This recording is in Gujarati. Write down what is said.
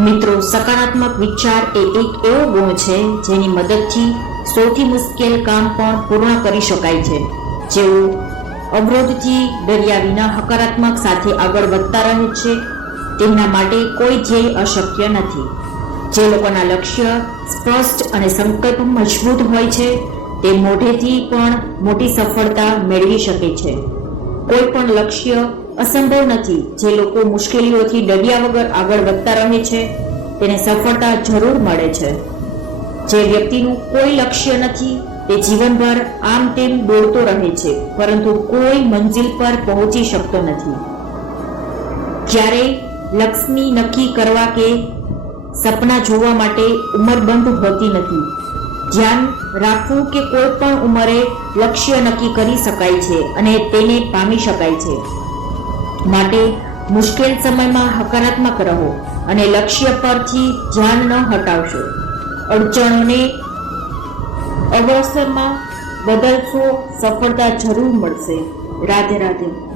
મિત્રો, સકારાત્મક વિચાર એ એક એવો ગુણ છે જેની મદદથી સૌથી મુશ્કેલ કામ પણ પૂર્ણ કરી શકાય છે. જેઓ અવરોધથી ડર્યા વિના હકારાત્મક સાથે આગળ વધતા રહે છે, તેમના માટે કોઈ ધ્યેય અશક્ય નથી. જે લોકોના લક્ષ્ય સ્પષ્ટ અને સંકલ્પ મજબૂત હોય છે, તે મોઢેથી પણ મોટી સફળતા મેળવી શકે છે. કોઈ પણ લક્ષ્ય અસંભવ નથી. જે લોકો મુશ્કેલીઓથી ડર્યા વગર આગળ વધતા રહે છે, તેને સફળતા જરૂર મળે છે. જે વ્યક્તિનું કોઈ લક્ષ્ય નથી, તે જીવનભર આમ તેમ દોડતો રહે છે, પરંતુ કોઈ મંજિલ પર પહોંચી શકતો નથી. ક્યારેય લક્ષ્મી નક્કી કરવા કે સપના જોવા માટે ઉંમરબંધ હોતી નથી. ધ્યાન રાખવું કે કોઈ પણ ઉંમરે લક્ષ્ય નક્કી કરી શકાય છે અને તેને પામી શકાય છે. માટે મુશ્કેલ સમયમાં હકારાત્મક રહો અને લક્ષ્ય પરથી ધ્યાન ન હટાવશો. અડચણોને અવસરમાં બદલશો, સફળતા જરૂર મળશે. રાધે રાધે.